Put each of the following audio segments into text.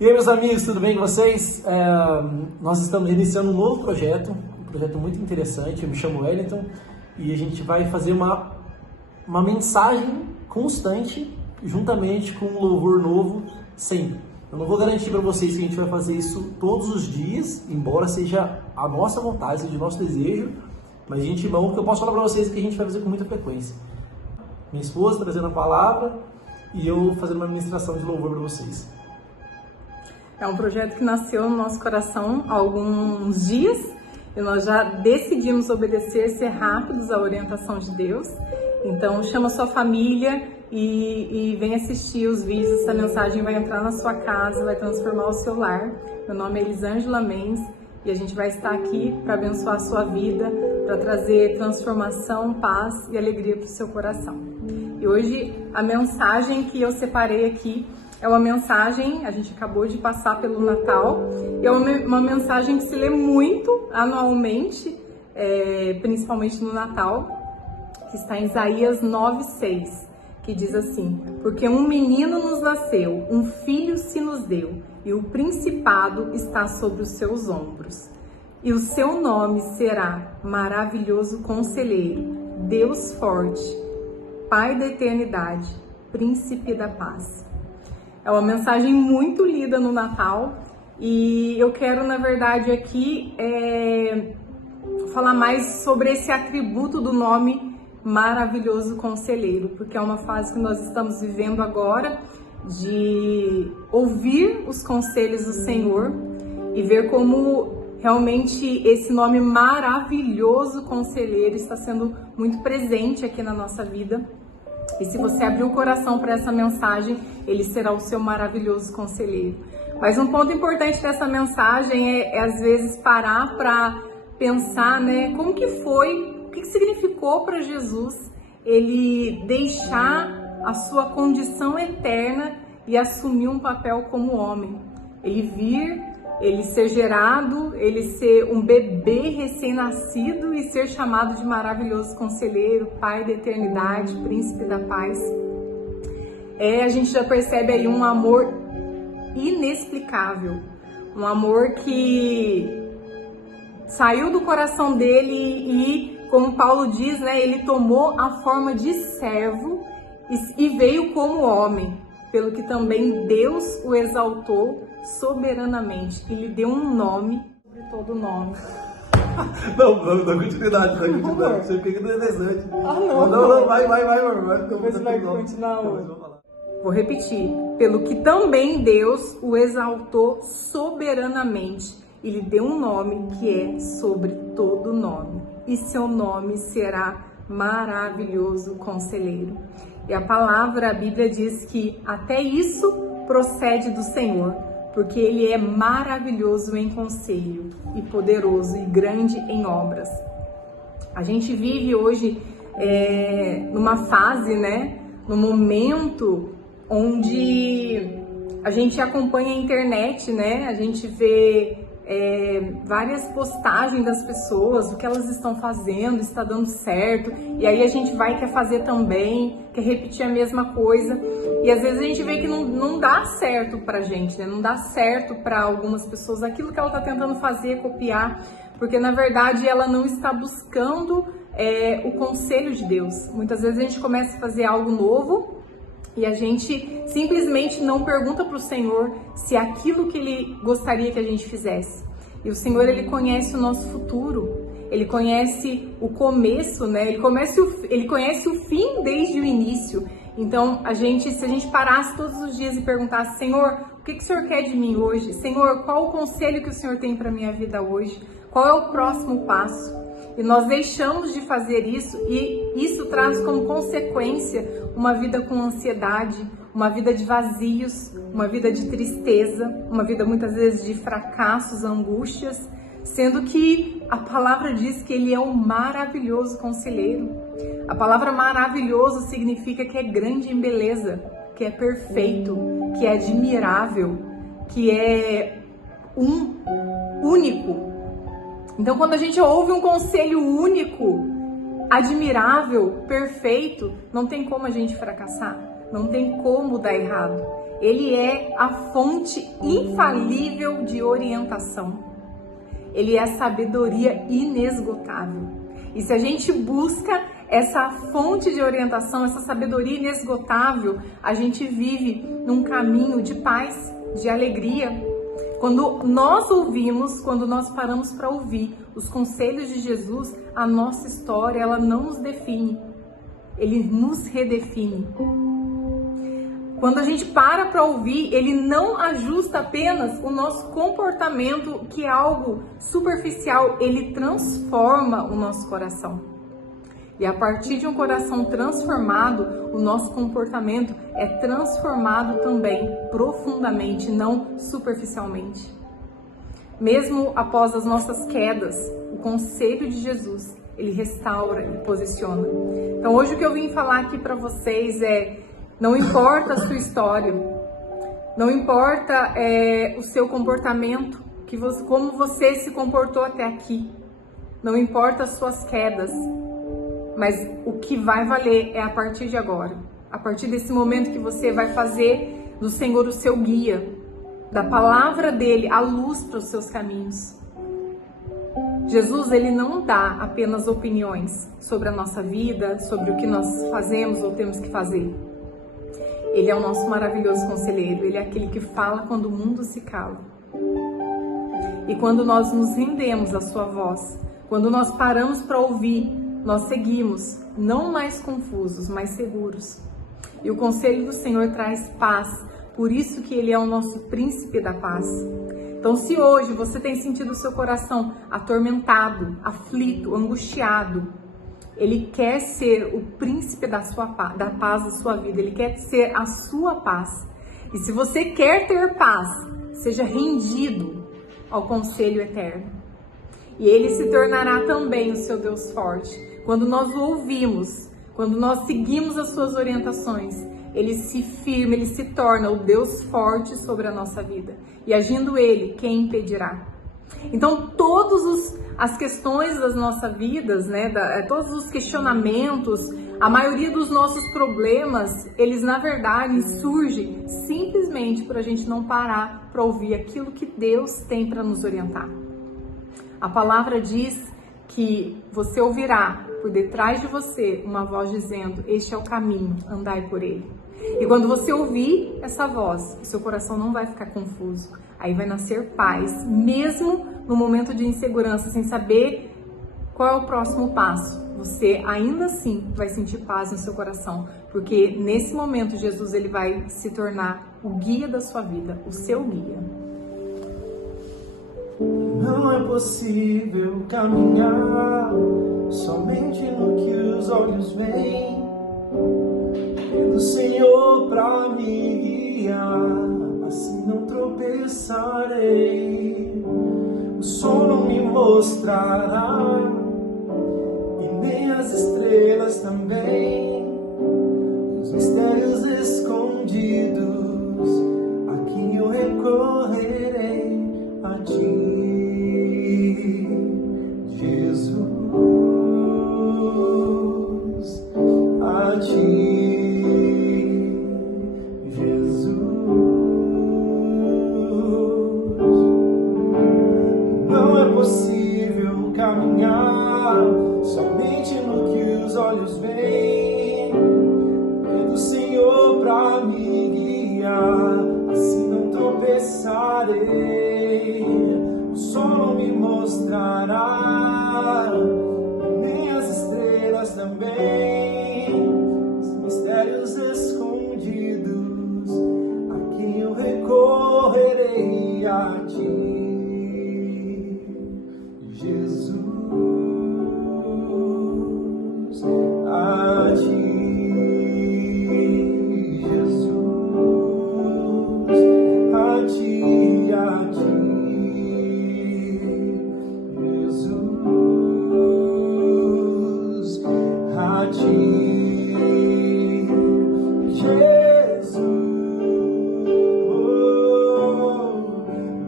E aí, meus amigos, tudo bem com vocês? Nós estamos iniciando um novo projeto, muito interessante. Eu me chamo Wellington e a gente vai fazer uma mensagem constante, juntamente com um louvor novo, sempre. Eu não vou garantir para vocês que a gente vai fazer isso todos os dias, embora seja a nossa vontade, seja o nosso desejo, mas de antemão, o que eu posso falar para vocês é que a gente vai fazer com muita frequência. Minha esposa trazendo a palavra e eu fazendo uma ministração de louvor para vocês. É um projeto que nasceu no nosso coração há alguns dias e nós já decidimos obedecer, ser rápidos à orientação de Deus. Então chama sua família e vem assistir os vídeos. Essa mensagem vai entrar na sua casa, vai transformar o seu lar. Meu nome é Elisângela Mendes e a gente vai estar aqui para abençoar a sua vida, para trazer transformação, paz e alegria para o seu coração. E hoje a mensagem que eu separei aqui é uma mensagem, a gente acabou de passar pelo Natal, e é uma mensagem que se lê muito anualmente, principalmente no Natal, que está em Isaías 9:6, que diz assim: porque um menino nos nasceu, um filho se nos deu, e o principado está sobre os seus ombros. E o seu nome será Maravilhoso Conselheiro, Deus Forte, Pai da Eternidade, Príncipe da Paz. É uma mensagem muito lida no Natal e eu quero, na verdade, aqui falar mais sobre esse atributo do nome Maravilhoso Conselheiro, porque é uma fase que nós estamos vivendo agora de ouvir os conselhos do Senhor e ver como realmente esse nome Maravilhoso Conselheiro está sendo muito presente aqui na nossa vida. E se você abrir o coração para essa mensagem, ele será o seu maravilhoso conselheiro. Mas um ponto importante dessa mensagem é às vezes parar para pensar, né, como que foi, o que significou para Jesus ele deixar a sua condição eterna e assumir um papel como homem. Ele vir, ele ser gerado, ele ser um bebê recém-nascido e ser chamado de maravilhoso conselheiro, Pai da eternidade, Príncipe da paz. A gente já percebe aí um amor inexplicável, um amor que saiu do coração dele e, como Paulo diz, né, ele tomou a forma de servo e veio como homem, pelo que também Deus o exaltou soberanamente e lhe deu um nome sobre todo nome. Não, continuidade. Você fica interessante. Não, vai. Você vai continuar hoje. Vou repetir. Pelo que também Deus o exaltou soberanamente e lhe deu um nome que é sobre todo nome. E seu nome será Maravilhoso Conselheiro. E a palavra, a Bíblia diz que até isso procede do Senhor, porque Ele é maravilhoso em conselho e poderoso e grande em obras. A gente vive hoje numa fase, né, num momento onde a gente acompanha a internet, né, a gente vê várias postagens das pessoas, o que elas estão fazendo, está dando certo, e aí a gente quer fazer também, quer repetir a mesma coisa, e às vezes a gente vê que não dá certo pra gente, né? Não dá certo para algumas pessoas aquilo que ela está tentando fazer, copiar, porque na verdade ela não está buscando o conselho de Deus. Muitas vezes a gente começa a fazer algo novo e a gente simplesmente não pergunta para o Senhor se é aquilo que Ele gostaria que a gente fizesse. E o Senhor, Ele conhece o nosso futuro, Ele conhece o começo, né? Ele conhece o fim desde o início. Então, se a gente parasse todos os dias e perguntasse: Senhor, o que o Senhor quer de mim hoje? Senhor, qual o conselho que o Senhor tem para minha vida hoje? Qual é o próximo passo? E nós deixamos de fazer isso e isso traz como consequência uma vida com ansiedade, uma vida de vazios, uma vida de tristeza, uma vida muitas vezes de fracassos, angústias, sendo que a palavra diz que Ele é um maravilhoso conselheiro. A palavra maravilhoso significa que é grande em beleza, que é perfeito, que é admirável, que é único. Então, quando a gente ouve um conselho único, admirável, perfeito, não tem como a gente fracassar. não tem como dar errado. Ele é a fonte infalível de orientação. Ele é a sabedoria inesgotável. E se a gente busca essa fonte de orientação, essa sabedoria inesgotável, a gente vive num caminho de paz, de alegria. Quando nós ouvimos, quando nós paramos para ouvir os conselhos de Jesus, a nossa história, ela não nos define. Ele nos redefine. Quando a gente para ouvir, ele não ajusta apenas o nosso comportamento, que é algo superficial, ele transforma o nosso coração. E a partir de um coração transformado, o nosso comportamento é transformado também, profundamente, não superficialmente. Mesmo após as nossas quedas, o conselho de Jesus, ele restaura e posiciona. Então hoje o que eu vim falar aqui para vocês é: não importa a sua história, não importa o seu comportamento, como você se comportou até aqui, não importa as suas quedas, mas o que vai valer é a partir de agora, a partir desse momento que você vai fazer do Senhor o seu guia, da palavra dele a luz para os seus caminhos. Jesus, ele não dá apenas opiniões sobre a nossa vida, sobre o que nós fazemos ou temos que fazer. Ele é o nosso maravilhoso conselheiro, ele é aquele que fala quando o mundo se cala. E quando nós nos rendemos à sua voz, quando nós paramos para ouvir, nós seguimos, não mais confusos, mas seguros. E o conselho do Senhor traz paz, por isso que ele é o nosso príncipe da paz. Então, se hoje você tem sentido o seu coração atormentado, aflito, angustiado, ele quer ser o príncipe da paz da sua vida. Ele quer ser a sua paz. E se você quer ter paz, seja rendido ao conselho eterno. E ele se tornará também o seu Deus forte. Quando nós o ouvimos, quando nós seguimos as suas orientações, ele se firma, ele se torna o Deus forte sobre a nossa vida. E agindo ele, quem impedirá? Então, todas as questões das nossas vidas, todos os questionamentos, a maioria dos nossos problemas, eles na verdade surgem simplesmente por a gente não parar para ouvir aquilo que Deus tem para nos orientar. A palavra diz que você ouvirá por detrás de você uma voz dizendo: este é o caminho, andai por ele. E quando você ouvir essa voz, o seu coração não vai ficar confuso. Aí vai nascer paz, mesmo no momento de insegurança, sem saber qual é o próximo passo. Você ainda assim vai sentir paz no seu coração, porque nesse momento Jesus ele vai se tornar o guia da sua vida, o seu guia. Não é possível caminhar somente no que os olhos veem, do Senhor pra me guiar, assim não tropeçarei. O sol não me mostrará, e nem as estrelas também, os mistérios escondidos, a quem eu recorrerei, a ti, Jesus, a ti. Caminhar somente no que os olhos veem, e do Senhor pra me guiar, assim não tropeçarei. O sol não me mostrará, nem as estrelas também, os mistérios escondidos, a quem eu recorrerei, a ti, Jesus, a ti, Jesus, a ti, Jesus, a ti, Jesus,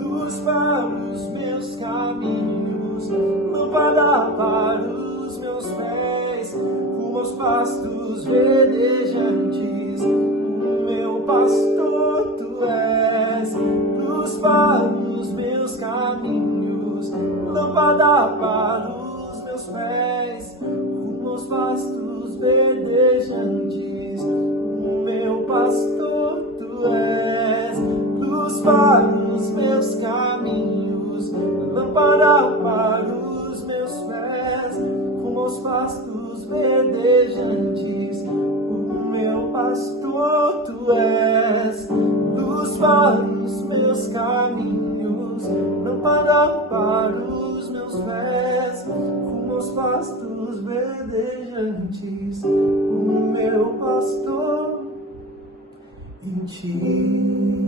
luz para os meus caminhos, lâmpada para os meus pés, rumo aos pastos verdejantes, pastor tu és, luz para os meus caminhos, lâmpada para os meus pés, rumo aos pastos verdejantes. O meu pastor tu és, luz para os meus caminhos, lâmpada para os meus pés, rumo aos pastos verdejantes. O meu pastor tu és, luz para os meus caminhos, lâmpada para os meus pés, rumo aos pastos verdejantes. O meu pastor em ti.